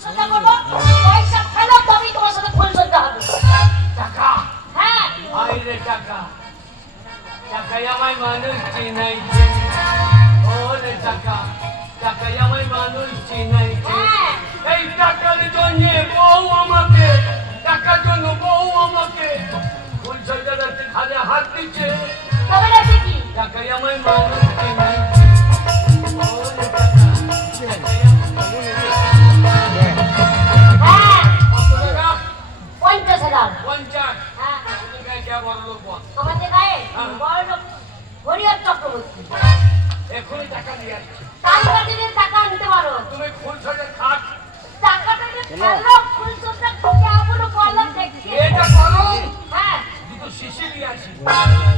ফুলসজ্জা করবো, পয়সা ফেলো তবেই তোমার সাথে ফুলসজ্জা হবে। টাকা হ্যাঁ আইরে টাকা টাকাই আমায় মানুষ চিনাইছে ওরে টাকা টাকাই আমায় মানুষ চিনাইছে হ্যাঁ এই টাকার জন্য বউ আমাকে টাকার জন্য বউ আমাকে ফুলসজ্জাতে ঘাড়ে হাত দিচ্ছে তবে রাতে কি টাকাই আমায় মানুষ চিনাইছে ওরে টাকা টাকাই হ্যাঁ কত টাকা 50,000 50 হ্যাঁ তুমি গায়ে কে বড় লোক বল আমাদের গায়ে হ্যাঁ। বড় লোক হরিহর চক্রবর্তী। এখনই টাকা দিয়ে আসছি কাল কাটিয়ে টাকা নিতে পারো, তুমি ফুলসজ্জার খাট টাকাটা যে ফেলো ফুলসজ্জা কেমন বললাম দেখছি। এটা করো হ্যাঁ দুটো শিশি দিয়ে আসি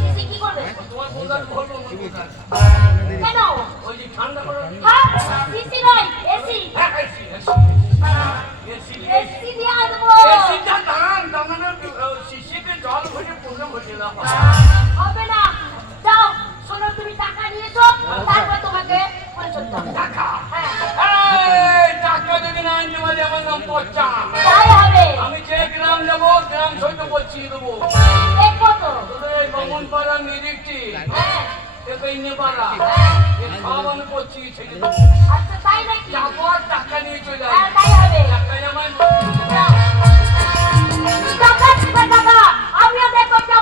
এসে কি করবে? তোমার বোঝার বলবো আমার বোঝার কেন? ওই যে ঠান্ডা করো হ্যাঁ সিসি নয় এসি। হ্যাঁ এসি এসি এসি এসি দিয়ে আসবো। এসিটা দাঁড়ান দাঁড়ানো শিশিতে জল ভরে পুরো ভরে দাও হবে না, যাও শোনো তুমি টাকা নিয়ে এসো, তারপর তোমাকে ফুলসজ্জা হবে। টাকা হ্যাঁ এই টাকা যদি না আনতে পারি আমার নাম পচ্চা তাই হবে। আমি যে গ্রাম যাবো গ্রাম সইতে পচিয়ে দেবো দেখবো তো। তোদের এই বামুন পাড়া নিরিখটি হ্যাঁ এ পাড়া এ সব আমি পচিয়ে ছেড়ে দেবো আচ্ছা তাই নাকি? যাবো আর টাকা নিয়ে চলে হ্যাঁ আসবো তাই হবে। টাকাই আমার যাও। যাও